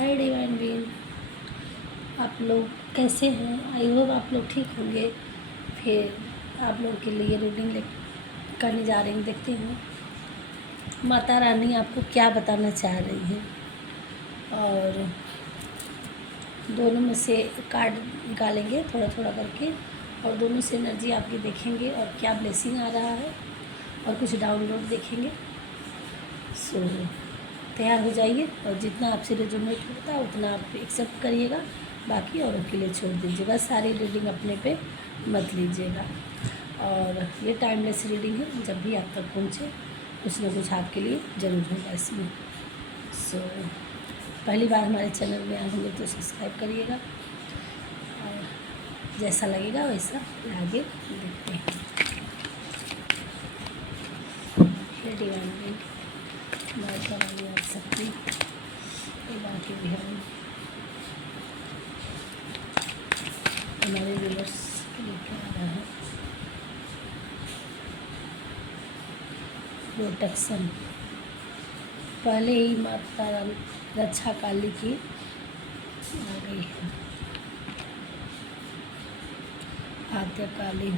हाय divine being, आप लोग कैसे हैं? आई होप आप लोग ठीक होंगे। फिर आप लोग के लिए रीडिंग करने जा रही हूँ। देखती हूँ माता रानी आपको क्या बताना चाह रही है, और दोनों में से कार्ड निकालेंगे थोड़ा थोड़ा करके, और दोनों से एनर्जी आपकी देखेंगे और क्या ब्लेसिंग आ रहा है, और कुछ डाउनलोड देखेंगे। सो तैयार हो जाइए, और जितना आपसे रेजोनेट होता है उतना आप एक्सेप्ट करिएगा, बाकी औरों के लिए छोड़ दीजिएगा। सारी रीडिंग अपने पे मत लीजिएगा। और ये टाइमलेस रीडिंग है, जब भी आप तक पहुँचे कुछ ना कुछ आपके लिए ज़रूर होगा इसमें। सो पहली बार हमारे चैनल में आए होंगे तो सब्सक्राइब करिएगा, और जैसा लगेगा वैसा आगे देखते हैं। डिवाइन माता रानी आप सकती बाकी भी हम हमारे व्यूअर्स के लिए क्या आ रहा है। प्रोटेक्शन, पहले ही माता रानी रक्षा काली की आ गई है। आद्य काली,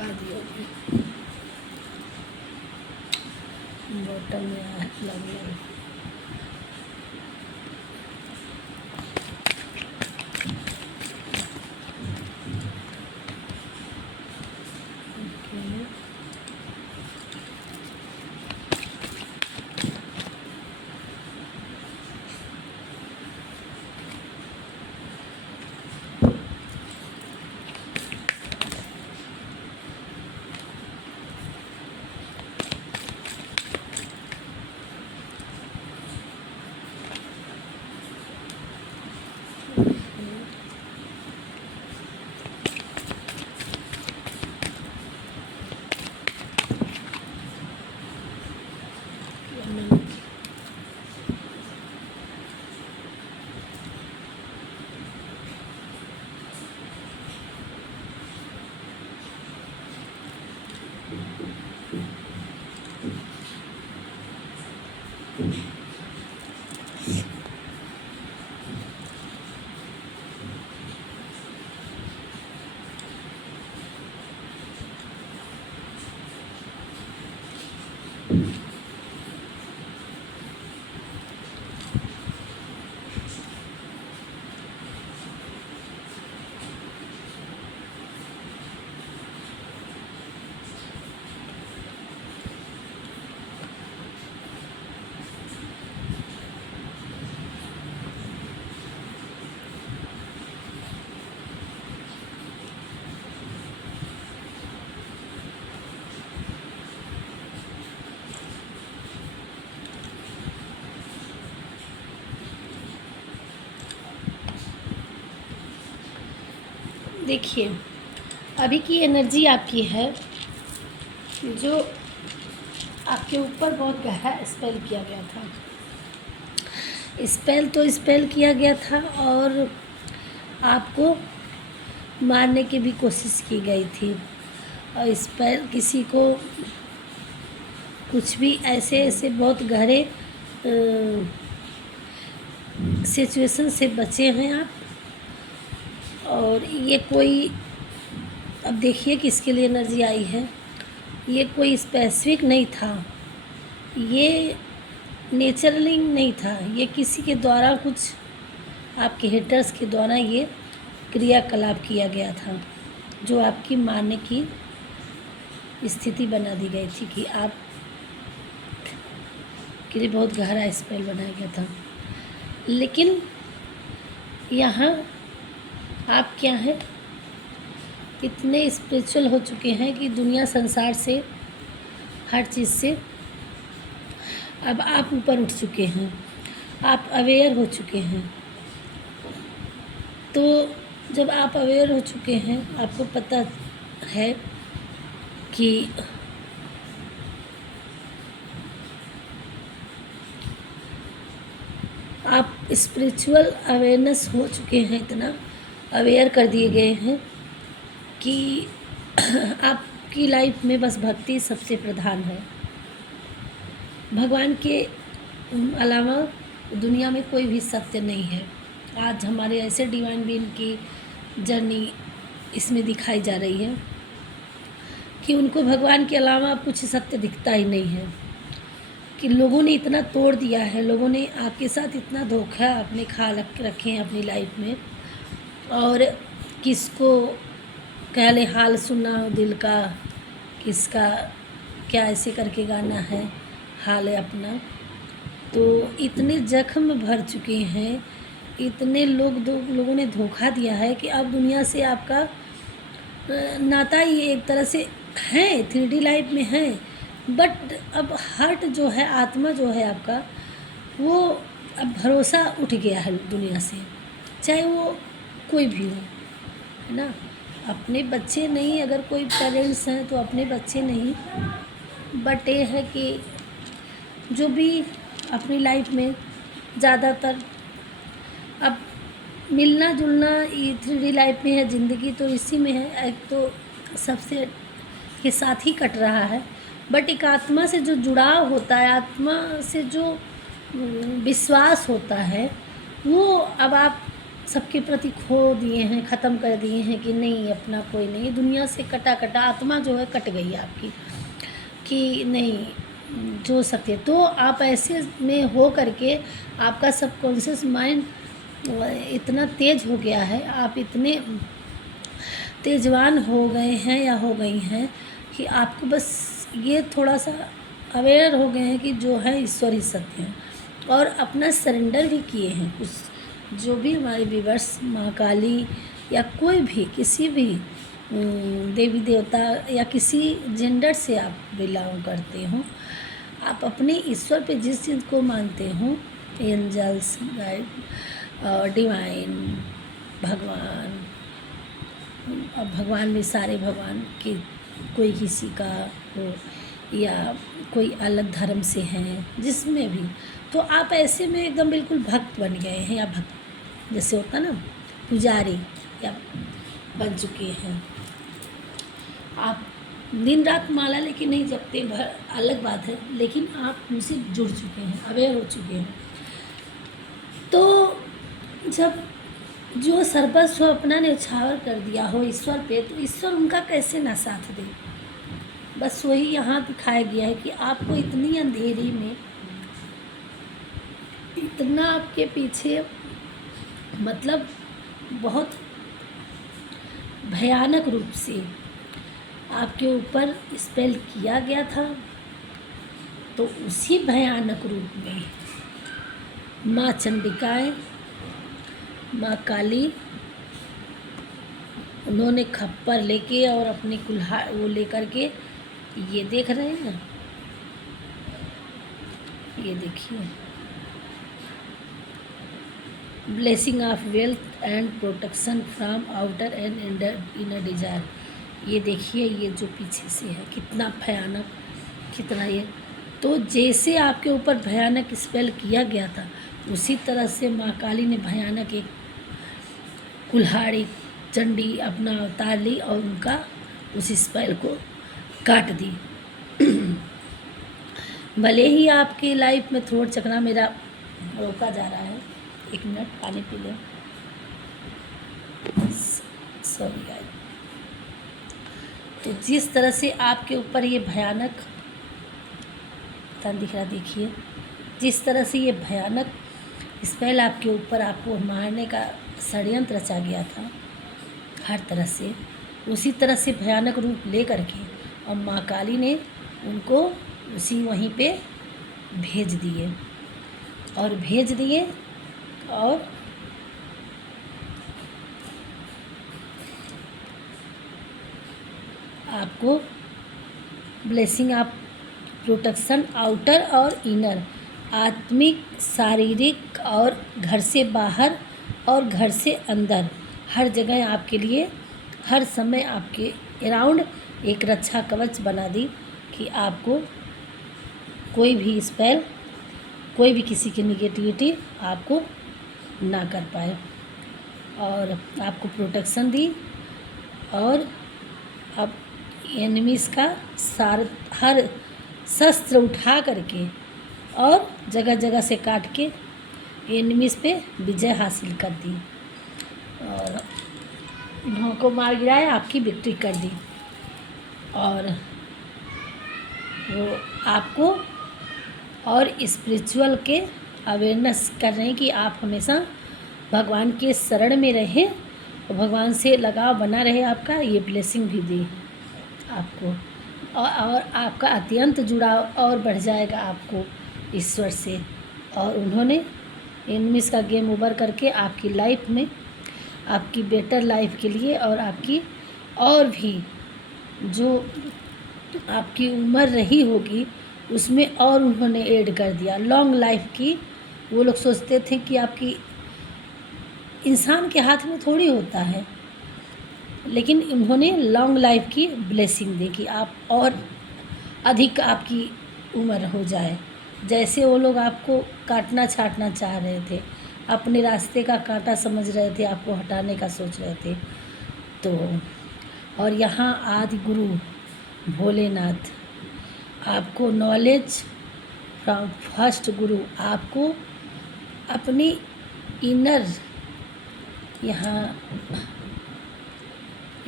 आदि होगी बॉटम में आ लग देखिए, अभी की एनर्जी आपकी है जो आपके ऊपर बहुत गहरा स्पेल किया गया था। स्पेल तो स्पेल किया गया था, और आपको मारने की भी कोशिश की गई थी। और स्पेल किसी को कुछ भी ऐसे ऐसे बहुत गहरे सिचुएशन से बचे हैं आप। और ये कोई, अब देखिए किसके लिए एनर्जी आई है। ये कोई स्पेसिफिक नहीं था, ये नेचुरली नहीं था, ये किसी के द्वारा, कुछ आपके हेटर्स के द्वारा ये क्रियाकलाप किया गया था, जो आपकी मारने की स्थिति बना दी गई थी कि आप के लिए बहुत गहरा स्पेल बनाया गया था। लेकिन यहाँ आप क्या हैं, इतने स्पिरिचुअल हो चुके हैं कि दुनिया संसार से, हर चीज़ से अब आप ऊपर उठ चुके हैं, आप अवेयर हो चुके हैं। तो जब आप अवेयर हो चुके हैं, आपको पता है कि आप स्पिरिचुअल अवेयरनेस हो चुके हैं, इतना अवेयर कर दिए गए हैं कि आपकी लाइफ में बस भक्ति सबसे प्रधान है। भगवान के अलावा दुनिया में कोई भी सत्य नहीं है। आज हमारे ऐसे डिवाइन बीइंग की जर्नी इसमें दिखाई जा रही है कि उनको भगवान के अलावा कुछ सत्य दिखता ही नहीं है, कि लोगों ने इतना तोड़ दिया है, लोगों ने आपके साथ इतना धोखा अपने खा रखे हैं अपनी लाइफ में। और किसको कह ले हाल सुनना हो दिल का, किसका क्या ऐसे करके गाना है हाल है अपना। तो इतने जख्म भर चुके हैं, इतने लोगों ने धोखा दिया है कि अब दुनिया से आपका नाता ही एक तरह से है, 3D लाइफ में है, बट अब हार्ट जो है, आत्मा जो है आपका, वो अब भरोसा उठ गया है दुनिया से, चाहे वो कोई भी हो, है ना। अपने बच्चे नहीं, अगर कोई पेरेंट्स हैं तो अपने बच्चे नहीं, बट ये है कि जो भी अपनी लाइफ में ज़्यादातर अब मिलना जुलना ये 3D लाइफ में है, ज़िंदगी तो इसी में है। एक तो सबसे के साथ ही कट रहा है, बट एक आत्मा से जो जुड़ाव होता है, आत्मा से जो विश्वास होता है, वो अब आप सबके प्रति खो दिए हैं, ख़त्म कर दिए हैं कि नहीं अपना कोई नहीं। दुनिया से कटा कटा आत्मा जो है कट गई है आपकी, कि नहीं जो सत्य। तो आप ऐसे में हो करके आपका सबकॉन्शियस माइंड इतना तेज हो गया है, आप इतने तेजवान हो गए हैं या हो गई हैं कि आपको बस ये थोड़ा सा अवेयर हो गए हैं कि जो है ईश्वर ही सत्य है, और अपना सरेंडर भी किए हैं। कुछ जो भी हमारे व्यूअर्स माँ काली या कोई भी किसी भी देवी देवता या किसी जेंडर से आप बिलोंग करते हो, आप अपने ईश्वर पे जिस चीज़ को मानते हो, एंजल्स गाइड डिवाइन भगवान, अब भगवान में सारे भगवान के, कोई किसी का हो या कोई अलग धर्म से हैं, जिसमें भी, तो आप ऐसे में एकदम बिल्कुल भक्त बन गए हैं, या भक्त जैसे होता ना पुजारी या बन चुके हैं। आप दिन रात माला लेके नहीं जपते, अलग बात है, लेकिन आप उनसे जुड़ चुके हैं, अवेयर हो चुके हैं। तो जब जो सर्वस्व अपना न्यौछावर कर दिया हो ईश्वर पे, तो ईश्वर उनका कैसे ना साथ दे। बस वही यहाँ दिखाया गया है कि आपको इतनी अंधेरी में, इतना आपके पीछे मतलब बहुत भयानक रूप से आपके ऊपर स्पेल किया गया था, तो उसी भयानक रूप में माँ चंडिकाएँ, माँ काली, उन्होंने खप्पर लेके और अपनी कुल्हाड़ वो लेकर के, ये देख रहे हैं ना, ये देखिए, blessing of wealth and protection from outer and inner desire. ये देखिए, ये जो पीछे से है कितना भयानक, कितना ये, तो जैसे आपके ऊपर भयानक स्पेल किया गया था, उसी तरह से माँ काली ने भयानक एक कुल्हाड़ी चंडी अपना अवतार ली और उनका उस स्पेल को काट दी। भले ही आपकी लाइफ में थ्रोट चकरा मेरा रोका जा रहा है, 1 मिनट पानी पी लें, सॉरी गाइस। तो जिस तरह से आपके ऊपर ये भयानक दिख रहा, देखिए जिस तरह से ये भयानक स्पेल आपके ऊपर, आपको मारने का षड्यंत्र रचा गया था हर तरह से, उसी तरह से भयानक रूप ले करके और माँ काली ने उनको उसी वहीं पे भेज दिए और आपको ब्लेसिंग आप प्रोटेक्शन आउटर और इनर, आत्मिक, शारीरिक और घर से बाहर और घर से अंदर, हर जगह आपके लिए हर समय आपके अराउंड एक रक्षा कवच बना दी कि आपको कोई भी स्पेल, कोई भी किसी की निगेटिविटी आपको ना कर पाए, और आपको प्रोटेक्शन दी। और अब एनिमीज़ का हर शस्त्र उठा करके और जगह जगह से काट के एनिमीज़ पे विजय हासिल कर दी और इन्हों को मार गिराया, आपकी विक्ट्री कर दी। और वो आपको और स्पिरिचुअल के अवेयरनेस कर रहे हैं कि आप हमेशा भगवान के शरण में रहें और भगवान से लगाव बना रहे आपका, ये ब्लेसिंग भी दी आपको। और आपका अत्यंत जुड़ाव और बढ़ जाएगा आपको ईश्वर से। और उन्होंने एनिमीज़ का गेम ओवर करके आपकी लाइफ में, आपकी बेटर लाइफ के लिए और आपकी और भी जो आपकी उम्र रही होगी उसमें और उन्होंने ऐड कर दिया लॉन्ग लाइफ की। वो लोग सोचते थे कि आपकी इंसान के हाथ में थोड़ी होता है, लेकिन उन्होंने लॉन्ग लाइफ की ब्लेसिंग दी कि आप और अधिक आपकी उम्र हो जाए। जैसे वो लोग आपको काटना छाटना चाह रहे थे, अपने रास्ते का कांटा समझ रहे थे, आपको हटाने का सोच रहे थे। तो और यहाँ आदि गुरु भोलेनाथ आपको नॉलेज फ्रॉम फर्स्ट गुरु, आपको अपनी इनर, यहाँ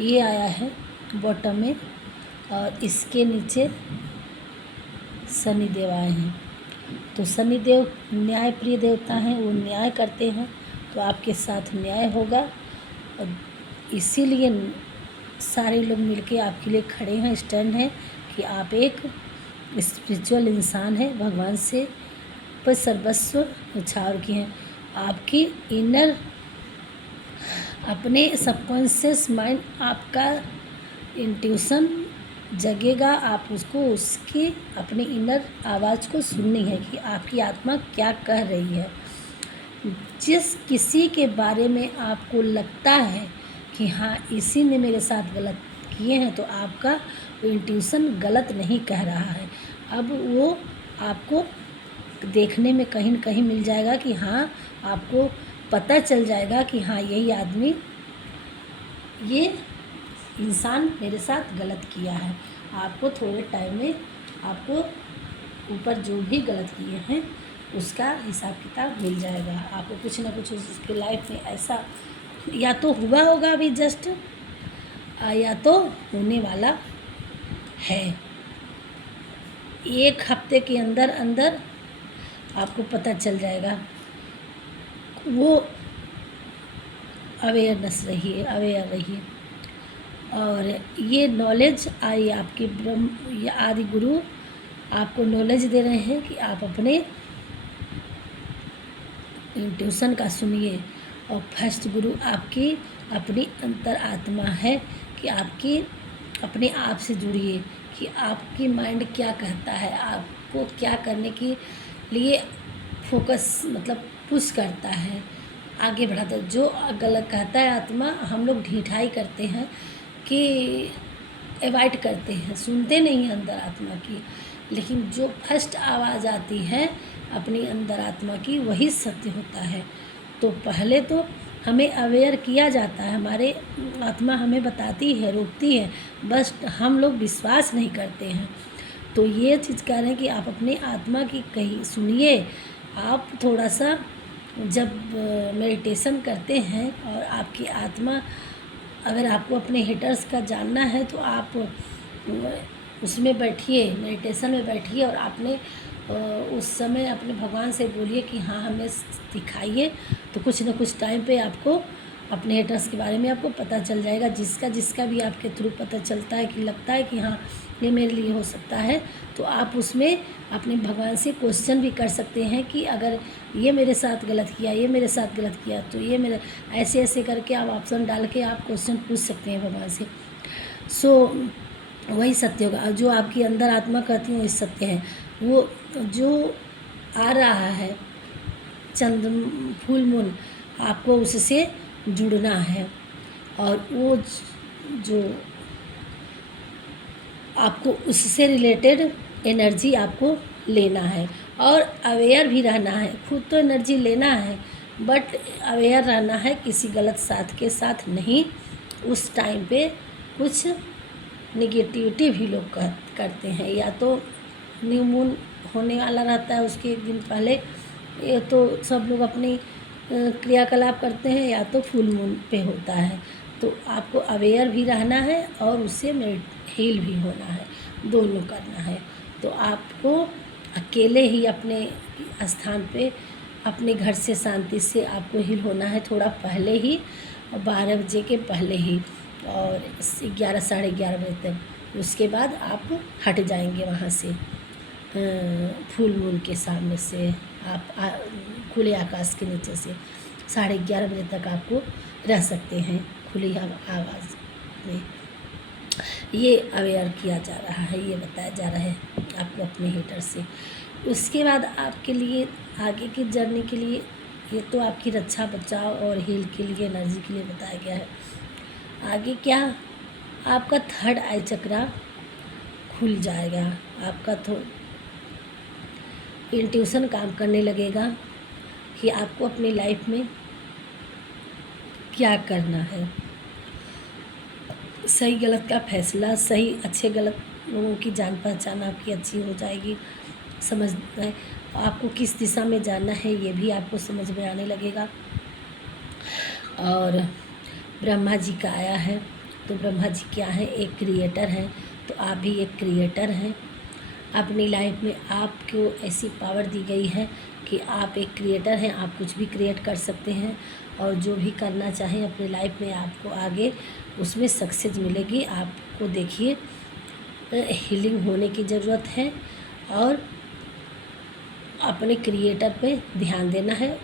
ये आया है बॉटम में और इसके नीचे शनिदेव आए हैं। तो शनिदेव न्याय प्रिय देवता हैं, वो न्याय करते हैं, तो आपके साथ न्याय होगा। और इसीलिए सारे लोग मिलके आपके लिए खड़े हैं, स्टैंड हैं कि आप एक स्पिरिचुअल इंसान है, भगवान से पर सर्वस्व न्यौछावर की हैं। आपकी इनर, अपने सबकॉन्शियस माइंड, आपका इंट्यूशन जगेगा, आप उसको उसकी अपनी इनर आवाज़ को सुननी है कि आपकी आत्मा क्या कह रही है। जिस किसी के बारे में आपको लगता है कि हाँ इसी ने मेरे साथ गलत किए हैं, तो आपका इंट्यूशन गलत नहीं कह रहा है। अब वो आपको देखने में कहीं न कहीं मिल जाएगा कि हाँ, आपको पता चल जाएगा कि हाँ यही आदमी, ये इंसान मेरे साथ गलत किया है। आपको थोड़े टाइम में आपको ऊपर जो भी गलत किए हैं उसका हिसाब किताब मिल जाएगा। आपको कुछ ना कुछ उसकी लाइफ में ऐसा या तो हुआ होगा अभी जस्ट, या तो होने वाला है। 1 हफ्ते के अंदर अंदर आपको पता चल जाएगा। वो अवेयरनेस रहिए, अवेयर रहिए। और ये नॉलेज आई आपके ब्रह्म या आदि गुरु आपको नॉलेज दे रहे हैं कि आप अपने इंट्यूशन का सुनिए। और फर्स्ट गुरु आपकी अपनी अंतर आत्मा है कि आपकी अपने आप से जुड़िए कि आपकी माइंड क्या कहता है, आपको क्या करने के लिए फोकस मतलब पुश करता है, आगे बढ़ाता है। जो गलत कहता है आत्मा, हम लोग ढिठाई करते हैं कि अवॉइड करते हैं, सुनते नहीं हैं अंदर आत्मा की। लेकिन जो फर्स्ट आवाज़ आती है अपनी अंदर आत्मा की, वही सत्य होता है। तो पहले तो हमें अवेयर किया जाता है, हमारे आत्मा हमें बताती है, रोकती है, बस हम लोग विश्वास नहीं करते हैं। तो ये चीज़ कह रहे हैं कि आप अपने आत्मा की कही सुनिए। आप थोड़ा सा जब मेडिटेशन करते हैं और आपकी आत्मा, अगर आपको अपने हिटर्स का जानना है तो आप उसमें बैठिए, मेडिटेशन में बैठिए और आपने उस समय अपने भगवान से बोलिए कि हाँ हमें दिखाइए। तो कुछ ना कुछ टाइम पे आपको अपने हेटर्स के बारे में आपको पता चल जाएगा। जिसका भी आपके थ्रू पता चलता है कि लगता है कि हाँ ये मेरे लिए हो सकता है, तो आप उसमें अपने भगवान से क्वेश्चन भी कर सकते हैं कि अगर ये मेरे साथ गलत किया, ये मेरे साथ गलत किया, तो ये मेरा ऐसे ऐसे करके आप ऑप्शन डाल के आप क्वेश्चन पूछ सकते हैं भगवान से। सो वही सत्य होगा। और जो आपकी अंदर आत्मा कहती है वही सत्य है। वो जो आ रहा है चंद फुल मून, आपको उससे जुड़ना है और वो जो आपको उससे रिलेटेड एनर्जी आपको लेना है और अवेयर भी रहना है। खुद तो एनर्जी लेना है बट अवेयर रहना है, किसी गलत साथ के साथ नहीं। उस टाइम पे कुछ निगेटिविटी भी लोग करते हैं, या तो न्यू मून होने वाला रहता है उसके एक दिन पहले, ये तो सब लोग अपनी क्रियाकलाप करते हैं, या तो फुल मून पे होता है। तो आपको अवेयर भी रहना है और उससे हील भी होना है, दोनों करना है। तो आपको अकेले ही अपने स्थान पे अपने घर से शांति से आपको हील होना है, थोड़ा पहले ही, 12 बजे के पहले ही और 11 साढ़े 11 बजे तक। उसके बाद आप हट जाएंगे वहाँ से फुल मून के सामने से, आप खुले आकाश के नीचे से 11:30 बजे तक आपको रह सकते हैं खुली आवाज़ में। ये अवेयर किया जा रहा है, ये बताया जा रहा है आपको अपने हीटर से। उसके बाद आपके लिए आगे की जर्नी के लिए, ये तो आपकी रक्षा बचाव और हील के लिए, एनर्जी के लिए बताया गया है। आगे क्या, आपका थर्ड आई चक्रा खुल जाएगा, आपका तो इंट्यूशन काम करने लगेगा कि आपको अपनी लाइफ में क्या करना है। सही गलत का फैसला, सही अच्छे गलत लोगों की जान पहचान आपकी अच्छी हो जाएगी। समझना है आपको किस दिशा में जाना है, ये भी आपको समझ में आने लगेगा। और ब्रह्मा जी का आया है, तो ब्रह्मा जी क्या है, एक क्रिएटर हैं। तो आप भी एक क्रिएटर हैं। अपनी लाइफ में आपको ऐसी पावर दी गई है कि आप एक क्रिएटर हैं, आप कुछ भी क्रिएट कर सकते हैं और जो भी करना चाहें अपनी लाइफ में आपको आगे उसमें सक्सेस मिलेगी। आपको देखिए हीलिंग होने की ज़रूरत है और अपने क्रिएटर पे ध्यान देना है।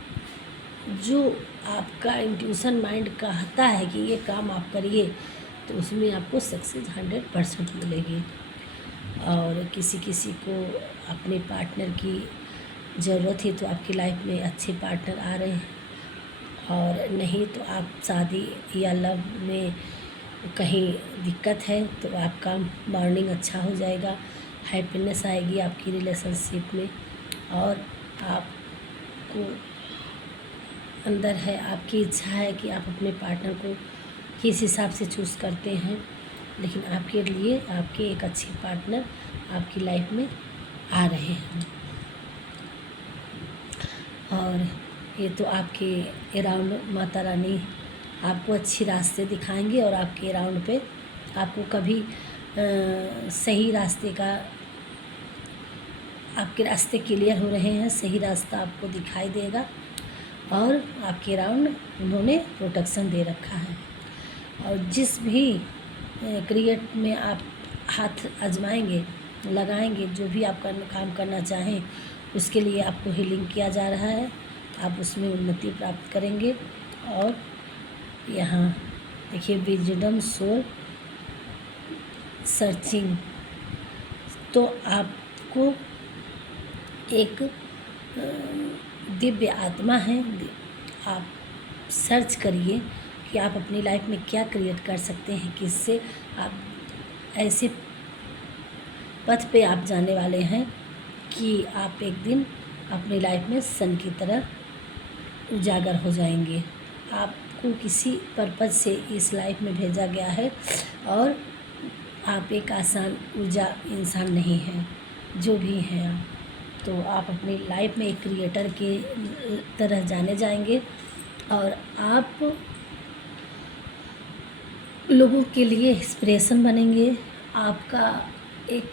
जो आपका इंट्यूशन माइंड कहता है कि ये काम आप करिए, तो उसमें आपको सक्सेस 100% मिलेगी। और किसी किसी को अपने पार्टनर की ज़रूरत है तो आपकी लाइफ में अच्छे पार्टनर आ रहे हैं, और नहीं तो आप शादी या लव में कहीं दिक्कत है तो आपका बॉन्डिंग अच्छा हो जाएगा, हैप्पीनेस आएगी आपकी रिलेशनशिप में। और आपको अंदर है, आपकी इच्छा है कि आप अपने पार्टनर को किस हिसाब से चूज़ करते हैं, लेकिन आपके लिए आपके एक अच्छे पार्टनर आपकी लाइफ में आ रहे हैं। और ये तो आपके अराउंड माता रानी आपको अच्छी रास्ते दिखाएंगे और आपके अराउंड पे आपको कभी सही रास्ते का, आपके रास्ते क्लियर हो रहे हैं, सही रास्ता आपको दिखाई देगा और आपके अराउंड उन्होंने प्रोटेक्शन दे रखा है। और जिस भी क्रिएट में आप हाथ आजमाएंगे, लगाएंगे, जो भी आप काम करना चाहें उसके लिए आपको हीलिंग किया जा रहा है, आप उसमें उन्नति प्राप्त करेंगे। और यहाँ देखिए विजडम सोल सर्चिंग, तो आपको एक दिव्य आत्मा है, आप सर्च करिए कि आप अपनी लाइफ में क्या क्रिएट कर सकते हैं, किससे आप ऐसे पथ पे आप जाने वाले हैं कि आप एक दिन अपनी लाइफ में सन की तरह उजागर हो जाएंगे। आपको किसी पर्पज़ से इस लाइफ में भेजा गया है और आप एक आसान ऊर्जा इंसान नहीं हैं, जो भी हैं आप, तो आप अपनी लाइफ में एक क्रिएटर के तरह जाने जाएंगे और आप लोगों के लिए इंस्पिरेशन बनेंगे। आपका एक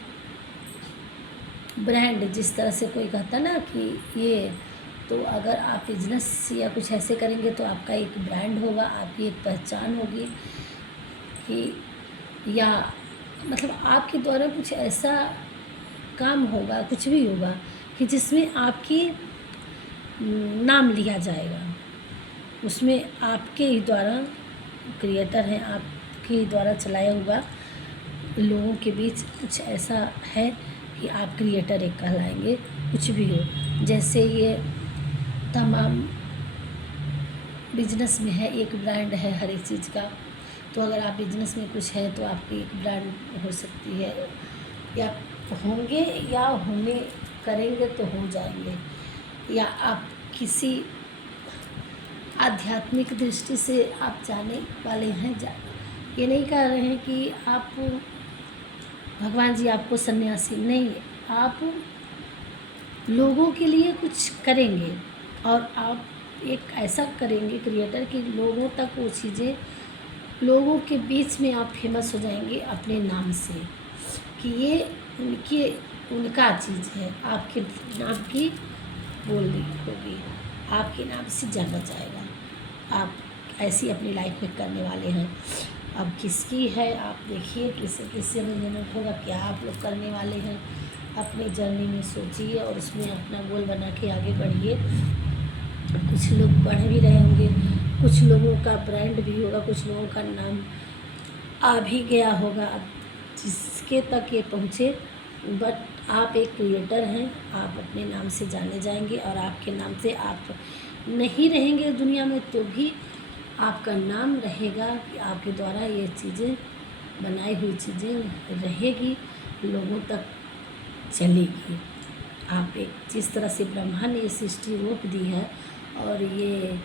ब्रांड, जिस तरह से कोई कहता ना कि ये, तो अगर आप बिजनेस या कुछ ऐसे करेंगे तो आपका एक ब्रांड होगा, आपकी एक पहचान होगी कि, या मतलब आपके द्वारा कुछ ऐसा काम होगा, कुछ भी होगा कि जिसमें आपकी नाम लिया जाएगा, उसमें आपके ही द्वारा क्रिएटर हैं, आपके ही द्वारा चलाया हुआ लोगों के बीच कुछ ऐसा है कि आप क्रिएटर एक कहलाएंगे, कुछ भी हो। जैसे ये तमाम बिजनेस में है, एक ब्रांड है हर एक चीज़ का। तो अगर आप बिजनेस में कुछ है तो आपकी एक ब्रांड हो सकती है, या होंगे या होने करेंगे तो हो जाएंगे। या आप किसी आध्यात्मिक दृष्टि से आप जाने वाले हैं, ये नहीं कह रहे हैं कि आप भगवान जी आपको सन्यासी, नहीं, आप लोगों के लिए कुछ करेंगे और आप एक ऐसा करेंगे क्रिएटर कि लोगों तक वो चीज़ें, लोगों के बीच में आप फेमस हो जाएंगे अपने नाम से, कि ये उनका चीज़ है, आपके नाम की बोली होगी, आपके नाम से जाना जाएगा। आप ऐसी अपनी लाइफ में करने वाले हैं। अब किसकी है आप देखिए, किससे एंगेजमेंट होगा, क्या आप लोग करने वाले हैं, अपनी जर्नी में सोचिए और उसमें अपना गोल बना के आगे बढ़िए। कुछ लोग बढ़ भी रहे होंगे, कुछ लोगों का ब्रांड भी होगा, कुछ लोगों का नाम आ भी गया होगा जिसके तक ये पहुँचे। बट आप एक क्रिएटर हैं, आप अपने नाम से जाने जाएंगे और आपके नाम से आप नहीं रहेंगे दुनिया में तो भी आपका नाम रहेगा कि आपके द्वारा ये चीज़ें, बनाई हुई चीज़ें रहेगी, लोगों तक चलेगी। आप एक जिस तरह से ब्रह्मा ने ये सृष्टि रोक दी है और ये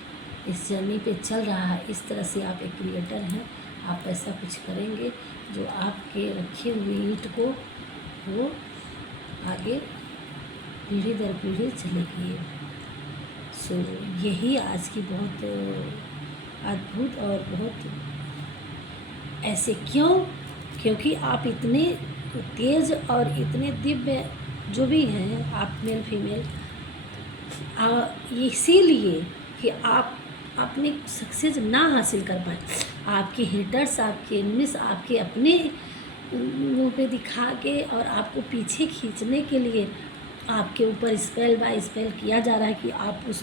इस जर्नी पे चल रहा है, इस तरह से आप एक क्रिएटर हैं। आप ऐसा कुछ करेंगे जो आपके रखे हुए ईंट को वो आगे पीढ़ी दर पीढ़ी चलेगी। सो यही आज की बहुत अद्भुत और बहुत ऐसे क्योंकि आप इतने तेज और इतने दिव्य जो भी हैं, आप मेल फीमेल, इसीलिए कि आप अपने सक्सेस ना हासिल कर पाए, आपके हेटर्स, आपके एनिमीज आपके अपने मुंह पे दिखा के और आपको पीछे खींचने के लिए आपके ऊपर स्पेल बाय स्पेल किया जा रहा है कि आप उस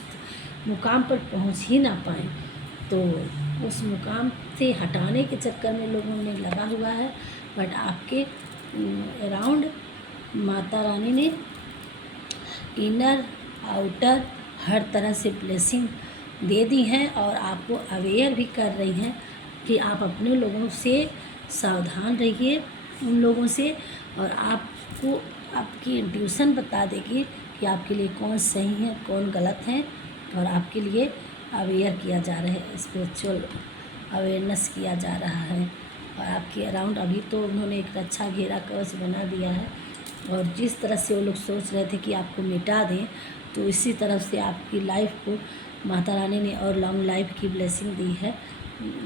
मुकाम पर पहुंच ही ना पाएँ। तो उस मुकाम से हटाने के चक्कर में लोगों ने लगा हुआ है। बट आपके अराउंड माता रानी ने इनर आउटर हर तरह से ब्लेसिंग दे दी हैं और आपको अवेयर भी कर रही हैं कि आप अपने लोगों से सावधान रहिए, उन लोगों से, और आपको आपकी इंट्यूशन बता देगी कि आपके लिए कौन सही है कौन गलत है। और आपके लिए अवेयर किया जा रहा है, स्पिरिचुअल अवेयरनेस किया जा रहा है। और आपके अराउंड अभी तो उन्होंने एक अच्छा घेरा कवच बना दिया है, और जिस तरह से वो लोग सोच रहे थे कि आपको मिटा दें, तो इसी तरफ से आपकी लाइफ को माता रानी ने और लॉन्ग लाइफ की ब्लेसिंग दी है।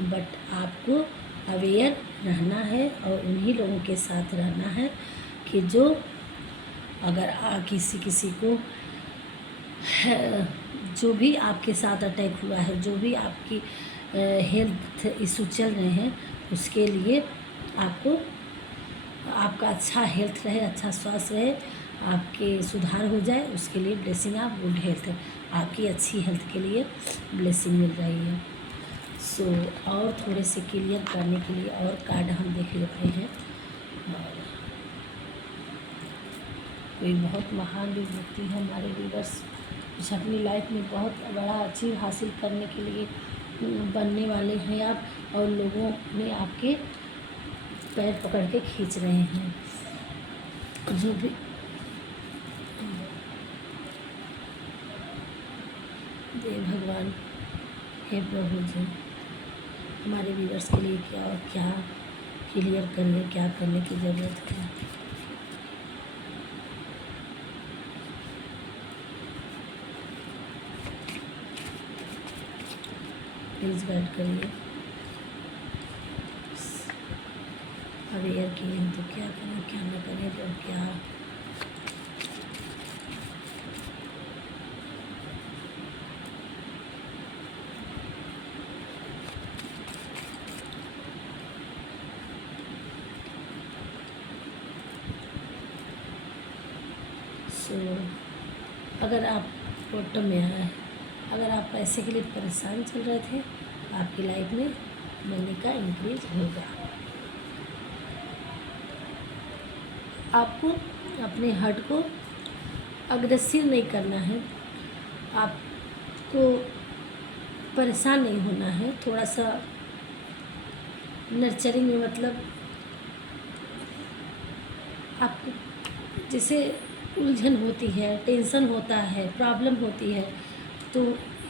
बट आपको अवेयर रहना है और उन्हीं लोगों के साथ रहना है कि जो अगर किसी को जो भी आपके साथ अटैक हुआ है, जो भी आपकी हेल्थ इशू चल रहे हैं, उसके लिए आपको आपका अच्छा हेल्थ रहे, अच्छा स्वास्थ्य रहे, आपके सुधार हो जाए, उसके लिए ब्लेसिंग आप गुड हेल्थ, आपकी अच्छी हेल्थ के लिए ब्लेसिंग मिल रही है। सो और थोड़े से क्लियर करने के लिए और कार्ड हम देख लेते हैं। और कोई बहुत महान भी व्यक्ति है हमारे व्यूअर्स, कुछ अपनी लाइफ में बहुत बड़ा अचीव हासिल करने के लिए बनने वाले हैं आप, और लोगों में आपके पैर पकड़ के खींच रहे हैं। जो भी देव भगवान, हे प्रभु जी, हमारे व्यूअर्स के लिए क्या और क्या क्लियर करने, क्या करने की ज़रूरत है। प्लीज़ गाइड करिए। अवेयर किए हैं तो क्या करें, क्या ना करें, और क्या अगर आप बॉटम में आया है, अगर आप पैसे के लिए परेशान चल रहे थे, आपकी लाइफ में मनी का इंक्रीज होगा। आपको अपने हार्ट को अग्रेसिव नहीं करना है, आपको परेशान नहीं होना है, थोड़ा सा नर्चरिंग में, मतलब आपको जैसे उलझन होती है, टेंशन होता है, प्रॉब्लम होती है, तो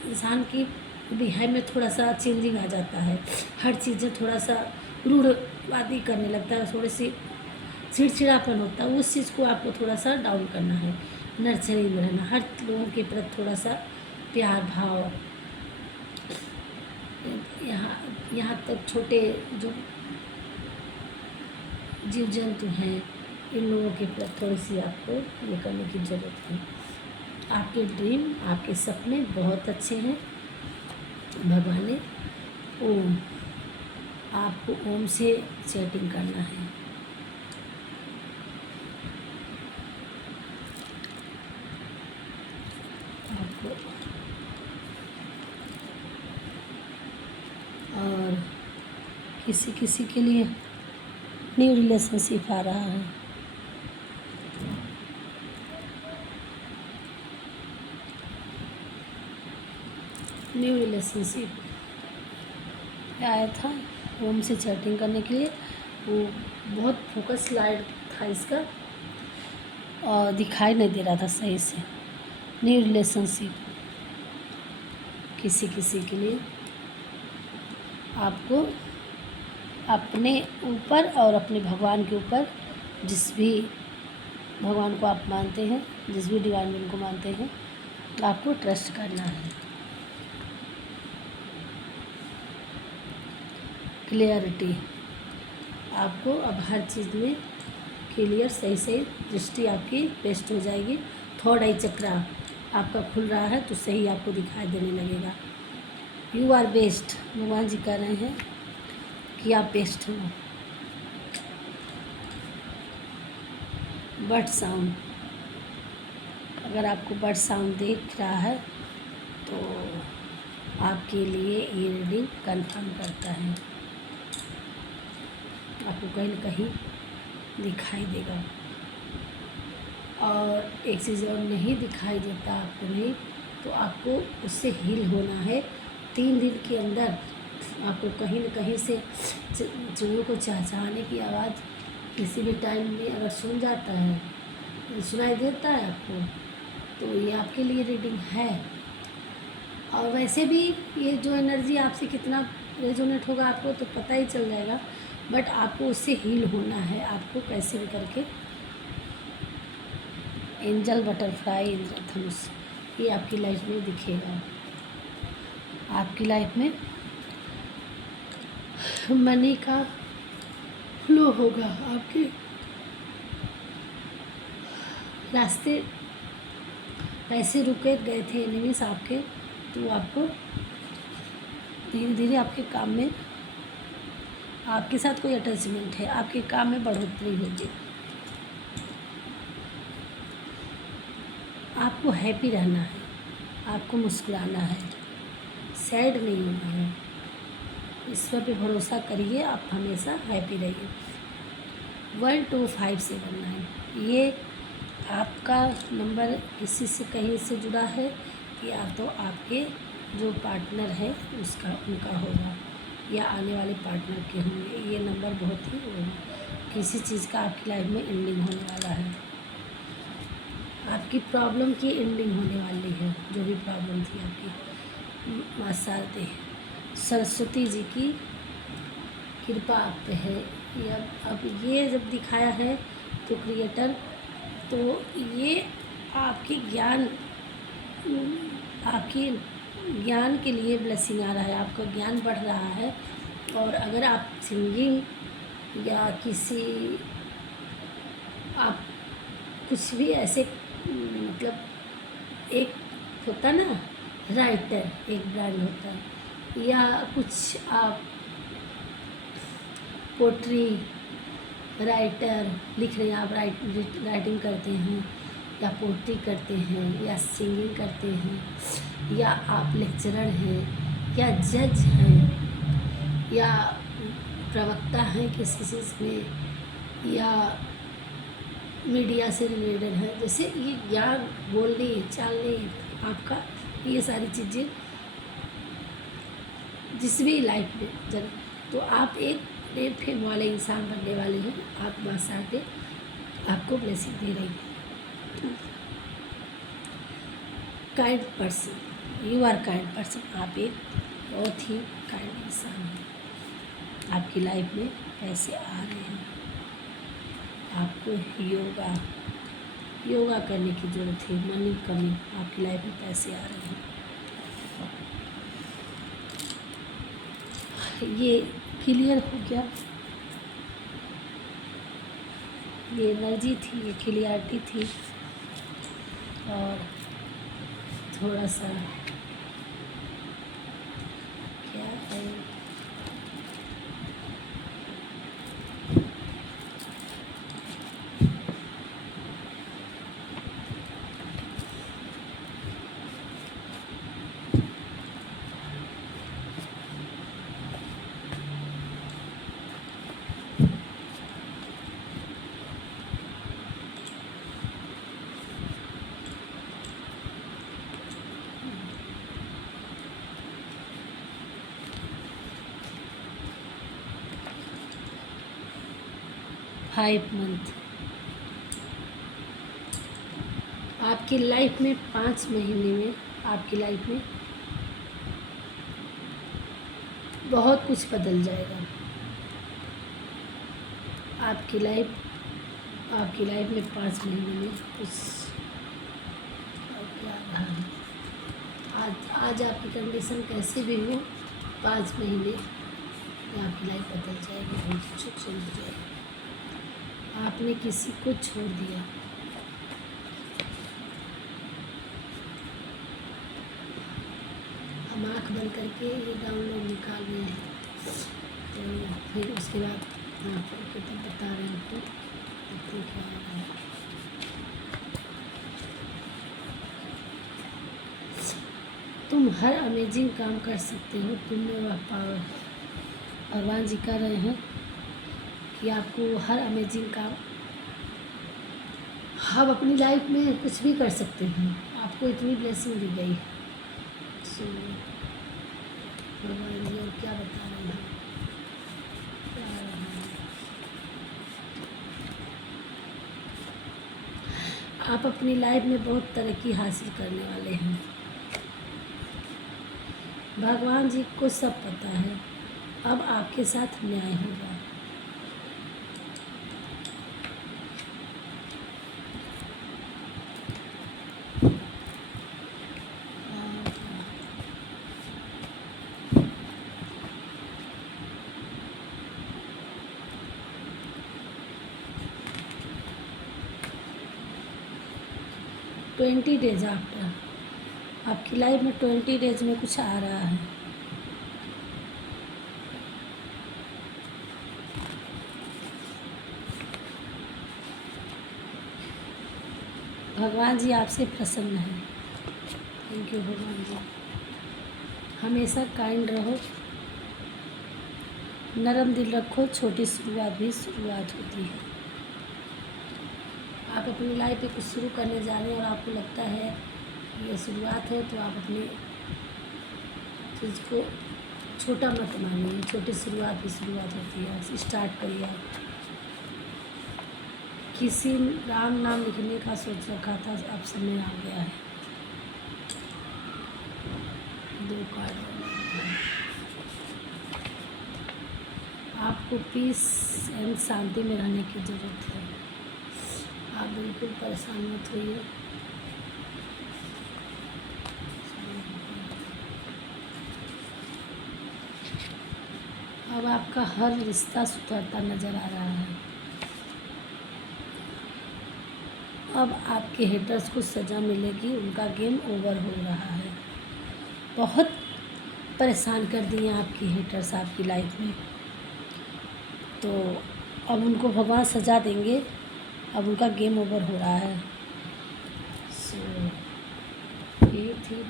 इंसान की बिहेव में थोड़ा सा चेंजिंग आ जाता है, हर चीज़ें थोड़ा सा रूढ़वादी करने लगता है, थोड़ी सी चिड़चिड़ापन होता है, उस चीज़ को आपको थोड़ा सा डाउन करना है, नर्चरिंग में रहना, हर लोगों के प्रति थोड़ा सा प्यार भाव, यहाँ यहाँ तक छोटे जो जीव जंतु हैं, इन लोगों के प्रति थोड़ी सी आपको ये करने की ज़रूरत है। आपके ड्रीम, आपके सपने बहुत अच्छे हैं, भगवान ने ओम, आपको ओम से चैटिंग करना है। आपको और किसी किसी के लिए न्यू रिलेशनशिप आ रहा है, न्यू रिलेशनशिप आया था ओम से चैटिंग करने के लिए, वो बहुत फोकस लाइट था इसका और दिखाई नहीं दे रहा था सही से। न्यू रिलेशनशिप किसी किसी के लिए, आपको अपने ऊपर और अपने भगवान के ऊपर, जिस भी भगवान को आप मानते हैं, जिस भी डिवाइन बीइंग को मानते हैं, आपको ट्रस्ट करना है। क्लियरिटी, आपको अब हर चीज़ में क्लियर, सही सही दृष्टि आपकी बेस्ट हो जाएगी। थर्ड आई चक्रा आपका खुल रहा है तो सही आपको दिखाई देने लगेगा। यू आर बेस्ट, भगवान जी कह रहे हैं कि आप बेस्ट हो। बर्ड साउंड, अगर आपको बर्ड साउंड दिख रहा है तो आपके लिए ये रीडिंग कंफर्म करता है, आपको कहीं न कहीं दिखाई देगा। और एक चीज़ और नहीं दिखाई देता आपको, नहीं तो आपको उससे हील होना है। 3 दिन के अंदर आपको कहीं न कहीं से चूहों को चहचहाने की आवाज़ किसी भी टाइम में अगर सुन जाता है, सुनाई देता है आपको, तो ये आपके लिए रीडिंग है। और वैसे भी ये जो एनर्जी आपसे कितना रेजोनेट होगा आपको तो पता ही चल जाएगा, बट आपको उससे हील होना है। आपको कैसे भी करके एंजल, बटरफ्लाई, इंद्रधनुष, ये आपकी लाइफ में दिखेगा। आपकी लाइफ में मनी का फ्लो होगा, आपके रास्ते पैसे रुके गए थे एनिमीज आपके, तो आपको धीरे धीरे आपके काम में, आपके साथ कोई अटैचमेंट है, आपके काम में बढ़ोतरी होगी। आपको हैप्पी रहना है, आपको मुस्कुराना है, सैड नहीं होना है। ईश्वर पे भरोसा करिए, आप हमेशा हैप्पी रहिए। 12579 ये आपका नंबर किसी से कहीं से जुड़ा है, या तो आपके जो पार्टनर है उसका, उनका होगा, या आने वाले पार्टनर के होंगे। ये नंबर बहुत ही किसी चीज़ का आपकी लाइफ में एंडिंग होने वाला है, आपकी प्रॉब्लम की एंडिंग होने वाली है। जो भी प्रॉब्लम थी आपकी, माँ शारदे सरस्वती जी की कृपा आप पे है। या अब ये जब दिखाया है तो क्रिएटर, तो ये आपकी ज्ञान, आपकी ज्ञान के लिए ब्लेसिंग आ रहा है, आपका ज्ञान बढ़ रहा है। और अगर आप सिंगिंग या किसी, आप कुछ भी ऐसे, मतलब एक होता ना राइटर, एक ब्रांड होता है, या कुछ आप पोट्री राइटर लिख रहे हैं, आप राइटिंग करते हैं, या पोट्री करते हैं, या सिंगिंग करते हैं, या आप लेक्चरर हैं, या जज हैं, या प्रवक्ता हैं किसी चीज़ में, या मीडिया से रिलेटेड है, जैसे ये ज्ञान, बोलने, चालने, आपका ये सारी चीज़ें जिस भी लाइफ में जब, तो आप एक नेम फेम वाले इंसान बनने वाले हैं। आप बादशाह आपको ब्लेसिंग दे रही है। Kind person, you are kind person. आप एक बहुत ही काइंड इंसान हैं। आपकी लाइफ में पैसे आ रहे हैं। आपको योगा करने की ज़रूरत है। मनी कमिंग, आपकी लाइफ में पैसे आ रहे हैं। ये क्लियर हो गया। ये एनर्जी थी, ये क्लियरिटी थी, और थोड़ा सा क्या है, 5 मंथ। आपकी लाइफ में 5 महीने में आपकी लाइफ में बहुत कुछ बदल जाएगा। आपकी लाइफ में 5 महीने में कुछ क्या रहा है। आज आपकी कंडीशन कैसे भी हो, 5 महीने में आपकी लाइफ बदल जाएगी, बहुत कुछ चेंज हो जाएगा। आपने किसी को छोड़ दिया, हम आँख बंद करके ये डाउनलोड निकाल रहे हैं, तो फिर उसके बाद आपको तब बता रहे हैं कि क्या हो रहा है। तुम हर अमेजिंग काम कर सकते हो, तुम में वह पावर है। भगवान जी कह रहे हैं कि आपको हर अमेजिंग काम, आप अपनी लाइफ में कुछ भी कर सकते हैं। आपको इतनी ब्लेसिंग दी गई है। सो भगवान जी और क्या बता रहे हैं, क्या आ रहा है। आप अपनी लाइफ में बहुत तरक्की हासिल करने वाले हैं। भगवान जी को सब पता है। अब आपके साथ न्याय होगा। ट्वेंटी डेज आफ्टर, आपकी लाइफ में 20 डेज में कुछ आ रहा है। भगवान जी आपसे प्रसन्न हैं। थैंक यू भगवान जी। हमेशा काइंड रहो, नरम दिल रखो, छोटी शुरुआत भी शुरुआत होती है। आप अपनी लाइफ में कुछ शुरू करने जा रहे हैं और आपको लगता है ये शुरुआत है, तो आप अपनी चीज़ को छोटा मत मानिए। छोटी शुरुआत भी शुरुआत होती है। स्टार्ट करिए। आप किसी राम नाम लिखने का सोच रखा था, अब समय आ गया है। 2 कार्ड। आपको पीस एंड शांति में रहने की ज़रूरत है। आप बिल्कुल परेशान मत होइए। अब आपका हर रिश्ता सुधरता नज़र आ रहा है। अब आपके हेटर्स को सज़ा मिलेगी, उनका गेम ओवर हो रहा है। बहुत परेशान कर दिए आपकी हेटर्स आपकी लाइफ में, तो अब उनको भगवान सज़ा देंगे। अब उनका गेम ओवर हो रहा है। सो ये थी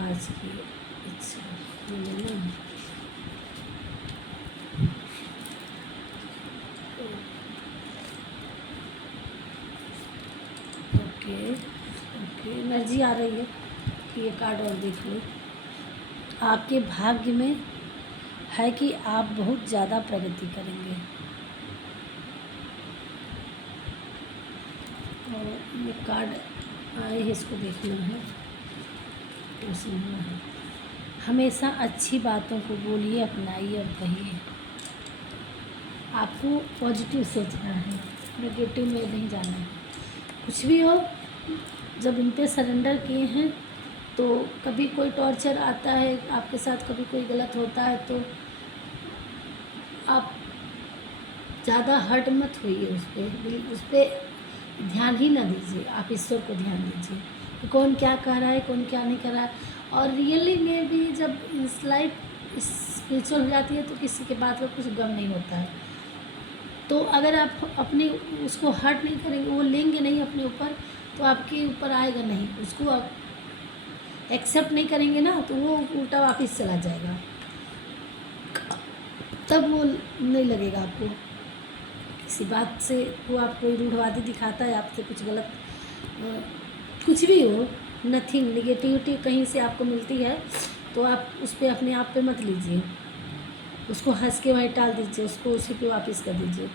आज की इच्छा। देखिए एनर्जी आ रही है कि ये कार्ड और देख लो। आपके भाग्य में है कि आप बहुत ज़्यादा प्रगति करेंगे। और ये कार्ड आए हैं, इसको देखना है तो सुनना है। हमेशा अच्छी बातों को बोलिए, अपनाइए और कहिए। आपको पॉजिटिव सोचना है, नेगेटिव में नहीं जाना है। कुछ भी हो, जब इन पे सरेंडर किए हैं तो कभी कोई टॉर्चर आता है आपके साथ, कभी कोई गलत होता है तो आप ज़्यादा हर्ट मत होइए उस पर ध्यान ही ना दीजिए। आप ईश्वर को ध्यान दीजिए कि कौन क्या कह रहा है, कौन क्या नहीं कर रहा है। और रियली में भी जब इस लाइफ स्पिरिचुअल हो जाती है तो किसी के बात का कुछ गम नहीं होता है। तो अगर आप अपने उसको हर्ट नहीं करेंगे, वो लेंगे नहीं अपने ऊपर, तो आपके ऊपर आएगा नहीं। उसको आप एक्सेप्ट नहीं करेंगे ना, तो वो उल्टा वापस चला जाएगा, तब वो नहीं लगेगा आपको। किसी बात से वो आपको रूढ़वादी दिखाता है, आपसे कुछ गलत कुछ भी हो, नथिंग निगेटिविटी कहीं से आपको मिलती है तो आप उस पर अपने आप पे मत लीजिए, उसको हंस के वहीं टाल दीजिए, उसको उसी पे वापस कर दीजिए।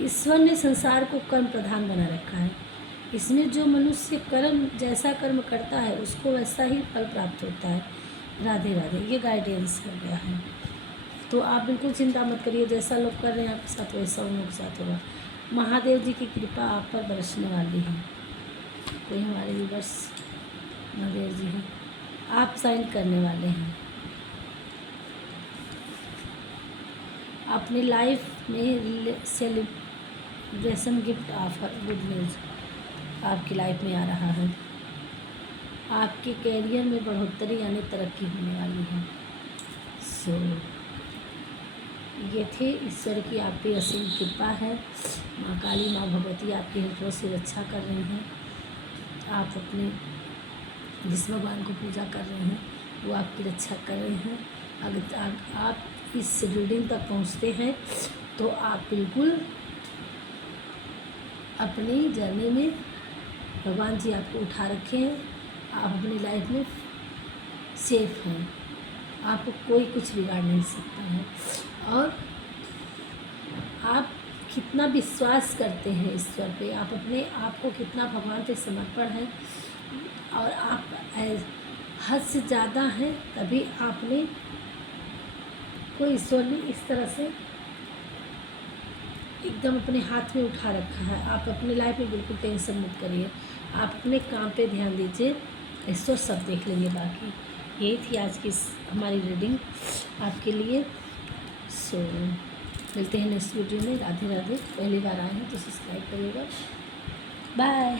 ईश्वर ने संसार को कर्म प्रधान बना रखा है। इसमें जो मनुष्य कर्म जैसा कर्म करता है उसको वैसा ही फल प्राप्त होता है। राधे राधे। ये गाइडेंस हो गया है, तो आप बिल्कुल चिंता मत करिए। जैसा लोग कर रहे हैं आपके साथ वैसा उन लोग के साथ होगा। महादेव जी की कृपा आप पर बरसने वाली है। कोई हमारे व्यूअर्स महादेव जी हैं, आप साइन करने वाले हैं। अपनी लाइफ में celebration gift offer good news आपकी लाइफ में आ रहा है। आपके कैरियर में बढ़ोतरी यानी तरक्की होने वाली है। सो ये थे, ईश्वर की आप पे असीम कृपा है। माँ काली माँ भगवती आपकी हिफाजत से रक्षा कर रही हैं। आप अपने जिस भगवान को पूजा कर रहे हैं वो आपकी रक्षा कर रहे हैं। अगर आप इस रीडिंग तक पहुँचते हैं तो आप बिल्कुल अपनी जर्नी में भगवान जी आपको उठा रखे हैं। आप अपनी लाइफ में सेफ हैं, आपको कोई कुछ बिगाड़ नहीं सकता है। और आप कितना विश्वास करते हैं ईश्वर पे, आप अपने आप को कितना भगवान पे समर्पण है, और आप हद से ज़्यादा हैं, तभी आपने को ईश्वर ने इस तरह से एकदम अपने हाथ में उठा रखा है। आप अपने लाइफ में बिल्कुल टेंशन मत करिए, आप अपने काम पे ध्यान दीजिए, ईश्वर सब देख लेंगे। बाकी यही थी आज की हमारी रीडिंग आपके लिए। सो मिलते हैं नेक्स्ट वीडियो में। राधे राधे। पहली बार आए हैं तो सब्सक्राइब करिएगा। बाय।